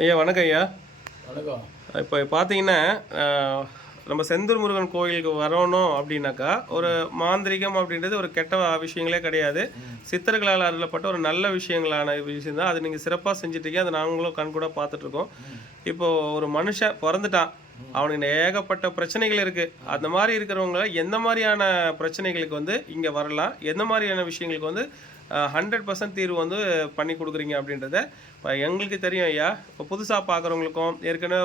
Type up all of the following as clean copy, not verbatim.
ஐயா வணக்கம் ஐயா. வணக்கம். இப்போ பார்த்தீங்கன்னா நம்ம செந்தூர் முருகன் கோயிலுக்கு வரணும் அப்படின்னாக்கா ஒரு மாந்திரிகம் அப்படின்றது ஒரு கெட்ட விஷயங்களே கிடையாது. சித்தர்களால் அருளப்பட்ட ஒரு நல்ல விஷயங்களான விஷயம் தான். அது நீங்கள் சிறப்பாக செஞ்சிட்ருக்கீங்க. அதை நாங்களும் கண்கூட பார்த்துட்ருக்கோம். இப்போது ஒரு மனுஷன் பிறந்துட்டான், அவனுக்கு ஏகப்பட்ட பிரச்சனைகள் இருக்குது. அந்த மாதிரி இருக்கிறவங்கள எந்த மாதிரியான பிரச்சனைகளுக்கு வந்து இங்கே வரலாம், எந்த மாதிரியான விஷயங்களுக்கு வந்து 100% தீர்வு வந்து பண்ணி கொடுக்குறீங்க அப்படின்றத இப்போ எங்களுக்கு தெரியும் ஐயா. இப்போ புதுசாக பார்க்குறவங்களுக்கும் ஏற்கனவே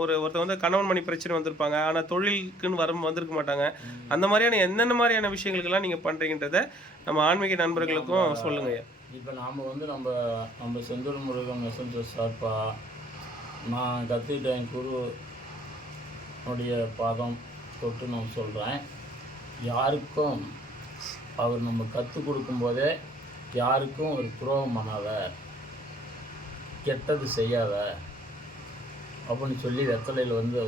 ஒருத்தர் வந்து கணவன் மணி பிரச்சனை வந்திருப்பாங்க, ஆனால் தொழிலுக்குன்னு வந்திருக்க மாட்டாங்க. அந்த மாதிரியான என்னென்ன மாதிரியான விஷயங்களுக்கெல்லாம் நீங்கள் பண்ணுறீங்கன்றத நம்ம ஆன்மீக நண்பர்களுக்கும் சொல்லுங்க ஐயா. இப்போ நாம் வந்து நம்ம நம்ம செந்தூர் முருகன் மெசஞ்சர் சார்பாக நான் கற்றுக்கிட்டேன் குருனுடைய பாதம் தொட்டு நான் சொல்கிறேன். யாருக்கும் அவர் நம்ம கற்றுக் கொடுக்கும்போதே யாருக்கும் ஒரு துரோகம் பண்ணாத, கெட்டது செய்யாத அப்படின்னு சொல்லி வெத்தலையில் வந்து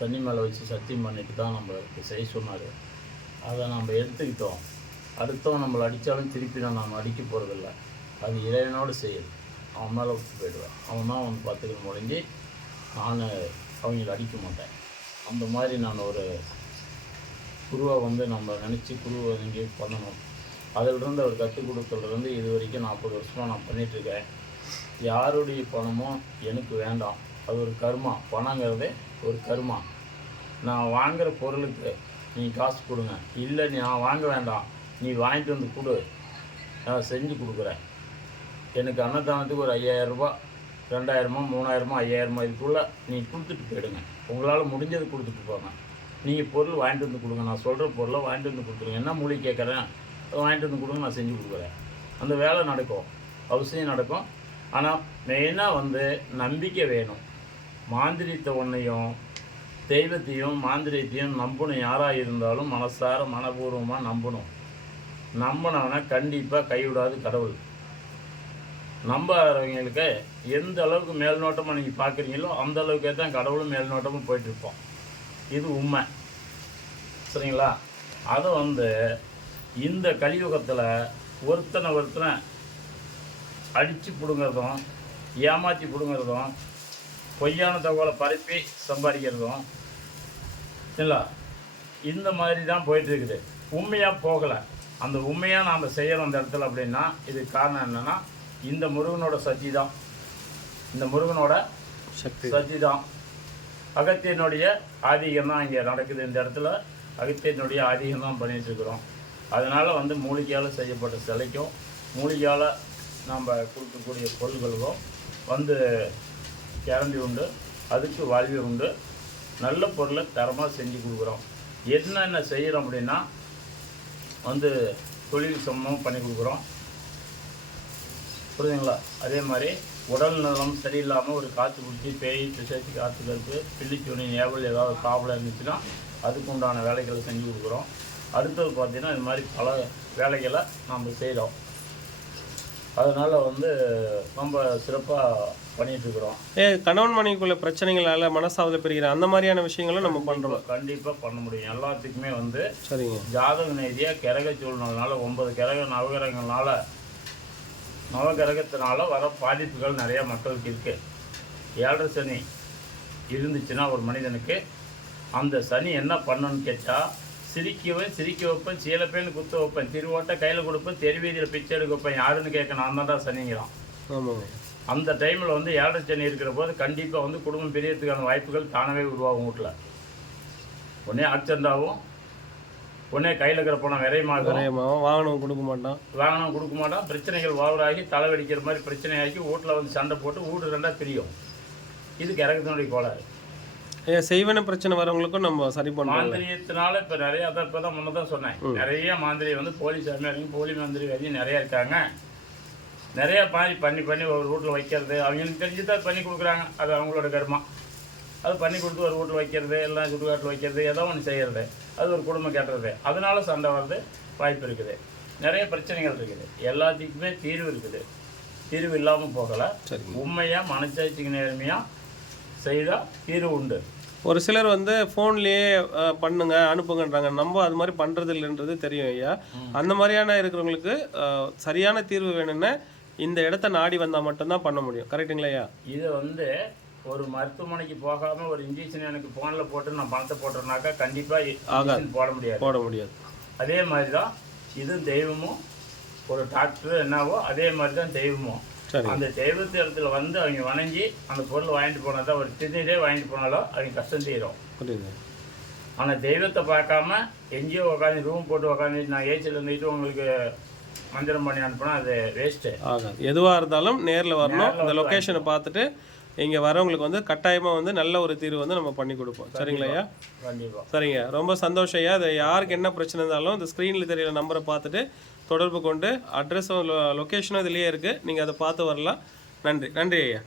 தண்ணி மேலே வச்சு சத்தியம் பண்ணிட்டு தான் நம்மளுக்கு செய்ய சொன்னார். அதை நம்ம எடுத்துக்கிட்டோம். அடுத்தவன் நம்மளை அடித்தாலும் திருப்பி நாம் அடிக்க போகிறதில்ல. அது இறைவனோடு செய்யுது. அவன் மேலே விட்டு போயிடுவேன். அவன் தான் வந்து பார்த்துக்கிற முடிஞ்சு நான் அவங்களை அடிக்க மாட்டேன். அந்த மாதிரி நான் ஒரு குருவை வந்து நம்ம நினச்சி குருவை இங்கே பண்ணணும். அதிலிருந்து அவர் கற்றுக் கொடுக்கறதுலேருந்து இது வரைக்கும் 40 வருஷமாக நான் பண்ணிகிட்ருக்கேன். யாருடைய பணமும் எனக்கு வேண்டாம். அது ஒரு கர்மா. பணங்கிறது ஒரு கர்மா. நான் வாங்குகிற பொருளுக்கு நீ காசு கொடுங்க, இல்லை நான் வாங்க வேண்டாம், நீ வாங்கிட்டு வந்து கொடு, நான் செஞ்சு கொடுக்குறேன். எனக்கு அன்னதானத்துக்கு ஒரு 5000 ரூபா, 2000, 3000, 5000 இதுக்குள்ளே நீ கொடுத்துட்டு போயிடுங்க. உங்களால் முடிஞ்சது கொடுத்துட்டு போங்க. நீங்கள் பொருள் வாங்கிட்டு வந்து கொடுங்க. நான் சொல்கிற பொருளை வாங்கிட்டு வந்து கொடுத்துருங்க. என்ன மூலிகை கேட்குறேன் வாங்கிட்டு வந்து கொடுங்க, நான் செஞ்சு கொடுக்குறேன். அந்த வேலை நடக்கும், அவசியம் நடக்கும். ஆனால் மெயினாக வந்து நம்பிக்கை வேணும். மாந்திரித்த ஒன்றையும் தெய்வத்தையும் மாந்திரியத்தையும் நம்பணும். யாராக இருந்தாலும் மனசார மனப்பூர்வமாக நம்பணும். நம்பினவனை கண்டிப்பாக கைவிடாது கடவுள். நம்பாதவங்களுக்கு எந்த அளவுக்கு மேல்நோட்டமாக நீங்கள் பார்க்குறீங்களோ அந்த அளவுக்கே தான் கடவுளும் மேல்நோட்டமும் போயிட்டுருப்போம். இது உண்மை, சரிங்களா? அதை வந்து இந்த கலியுகத்தில் ஒருத்தனை அடித்து பிடுங்கிறதும், ஏமாற்றி பிடுங்கிறதும், பொய்யான தகவலை பரப்பி சம்பாதிக்கிறதும் இல்லை, இந்த மாதிரி தான் போயிட்டுருக்குது. உண்மையாக போகலை. அந்த உண்மையாக நாம் செய்கிறோம் அந்த இடத்துல அப்படின்னா இது காரணம் என்னென்னா இந்த முருகனோட சக்தி தான். இந்த முருகனோட சக்தி தான். அகத்தியனுடைய ஆதிக்கம் தான் இங்கே நடக்குது. இந்த இடத்துல அகத்தியனுடைய ஆதிக்கம் தான் பண்ணிகிட்ருக்குறோம். அதனால் வந்து மூலிகையால் செய்யப்பட்ட சிலைக்கும் மூலிகையால் நாம் கொடுக்கக்கூடிய பொருள்களுக்கும் வந்து கேரண்டி உண்டு, அதுக்கு வாழ்வு உண்டு. நல்ல பொருளை தரமாக செஞ்சு கொடுக்குறோம். என்னென்ன செய்கிறோம் அப்படின்னா வந்து தொழில் சம்பந்தம் பண்ணி கொடுக்குறோம், புரியுதுங்களா? அதே மாதிரி உடல் நலம் சரியில்லாமல் ஒரு காற்று குடிச்சு பேய் பிசைச்சு காற்று கருப்பு பிள்ளிச்சோனி ஏவல் ஏதாவது ப்ராப்ளம் இருந்துச்சுன்னா அதுக்கு உண்டான வேலைகளை செஞ்சு கொடுக்குறோம். அடுத்தது பார்த்திங்கன்னா இது மாதிரி பல வேலைகளை நம்ம செய்கிறோம். அதனால் வந்து ரொம்ப சிறப்பாக பண்ணிகிட்ருக்குறோம். கணவன் மனைவிக்குள்ள பிரச்சனைகளால் மனசாவதை பெறுகிற அந்த மாதிரியான விஷயங்களும் நம்ம பண்ணுறோம். கண்டிப்பாக பண்ண முடியும். எல்லாத்துக்குமே வந்து சரிங்க. ஜாதக நீதியாக கிரக சூழ்நிலைனால 9 கிரக நவகிரகத்தினால வர பாதிப்புகள் நிறையா மக்களுக்கு இருக்குது. 7 சனி இருந்துச்சுன்னா ஒரு மனிதனுக்கு அந்த சனி என்ன பண்ணணும்னு கேட்டால் சிரிக்க வைப்பேன், சீலப்பேன்னு குத்த வைப்பேன், திருவோட்டை கையில் கொடுப்பேன், தெருவீதியில் பிச்சை எடுக்க வைப்பேன், யாருன்னு கேட்க நான் தான் சனிங்கிறான். அந்த டைமில் வந்து 7 சனி இருக்கிற போது கண்டிப்பாக வந்து குடும்பம் பிரியறதுக்கான வாய்ப்புகள் தானவே உருவாகும். வீட்டில் உடனே ஆக்சிடென்ட் ஆகும், உடனே கையில் இருக்கிற பணம் விரையமாகும், வாகனம் கொடுக்க மாட்டான், பிரச்சனைகள் ஓவராகி தலைவடிக்கிற மாதிரி பிரச்சனையாகி வீட்டில் வந்து சண்டை போட்டு வீடு 2ஆக பிரியும். இது கிரகத்தினுடைய கோளாறு. செய்வன பிரச்சனை வரவங்களுக்கும் நம்ம சரி பண்ணலாம். மாந்திரியத்தினால இப்போ நிறையா தான், இப்போ தான் முன்னதான் சொன்னேன், நிறைய மாந்திரி வந்து போலி சாமியார் போலி மாந்திரி வரையும் நிறையா இருக்காங்க. நிறையா மாதிரி பண்ணி ஒரு வீட்டில் வைக்கிறது அவங்களுக்கு தெரிஞ்சு தான் பண்ணி கொடுக்குறாங்க. அது அவங்களோட கர்மா. அது பண்ணி கொடுத்து ஒரு வீட்டில் வைக்கிறது, எல்லாம் சுடுகாட்டில் வைக்கிறது, ஏதோ ஒன்று செய்கிறது, அது ஒரு குடும்பம் கட்டுறது, அதனால சண்டை வர்றது வாய்ப்பு இருக்குது. நிறைய பிரச்சனைகள் இருக்குது. எல்லாத்துக்குமே தீர்வு இருக்குது. தீர்வு இல்லாமல் போகலை. உண்மையாக மனசாட்சிக்கு நேர்மையாக செய்தால் தீர்வு உண்டு. ஒரு சிலர் வந்து ஃபோன்லேயே பண்ணுங்க அனுப்புங்கன்றாங்க. நம்ம அது மாதிரி பண்ணுறது இல்லைன்றது தெரியும் ஐயா. அந்த மாதிரியான இருக்கிறவங்களுக்கு சரியான தீர்வு வேணும்னா இந்த இடத்த நாடி வந்தால் மட்டும்தான் பண்ண முடியும். கரெக்டுங்களா ஐயா? இதை வந்து ஒரு மருத்துவமனைக்கு போகாமல் ஒரு இன்ஜெக்ஷன் எனக்கு ஃபோனில் போட்டு நான் பணத்தை போட்டேன்னாக்கா கண்டிப்பாக இன்ஜெக்ஷன் போட முடியாது. அதே மாதிரி தான் இதுவும் தெய்வமும் ஒரு டாக்டர் என்னவோ அதே மாதிரி தான் தெய்வமும். அந்த தெய்வத்து இடத்துல வந்து அவங்க வணங்கி அந்த பொருள் வாங்கிட்டு போனால் தான் ஒரு திருநீரே வாங்கிட்டு போனாலும் அவங்க கஷ்டம் தீரும். ஆனால் தெய்வத்தை பார்க்காம எங்கேயோ உட்காந்து ரூம் போட்டு உட்காந்து நான் ஏசியில் இருந்துட்டு உங்களுக்கு மந்திரம் பண்ணி அனுப்புனா அது வேஸ்ட்டு ஆகாது. எதுவாக இருந்தாலும் நேரில் வரணும். இந்த லொக்கேஷனை பார்த்துட்டு இங்கே வரவங்களுக்கு வந்து கட்டாயமாக வந்து நல்ல ஒரு தீர்வு வந்து நம்ம பண்ணி கொடுப்போம். சரிங்களா ஐயா? கண்டிப்பாக. சரிங்க, ரொம்ப சந்தோஷம் ஐயா. அது யாருக்கு என்ன பிரச்சனை இருந்தாலும் இந்த ஸ்க்ரீனில் தெரியல நம்பரை பார்த்துட்டு தொடர்பு கொண்டு அட்ரஸும் லொக்கேஷனும் இதுலேயே இருக்குது, நீங்கள் அதை பார்த்து வரலாம். நன்றி ஐயா.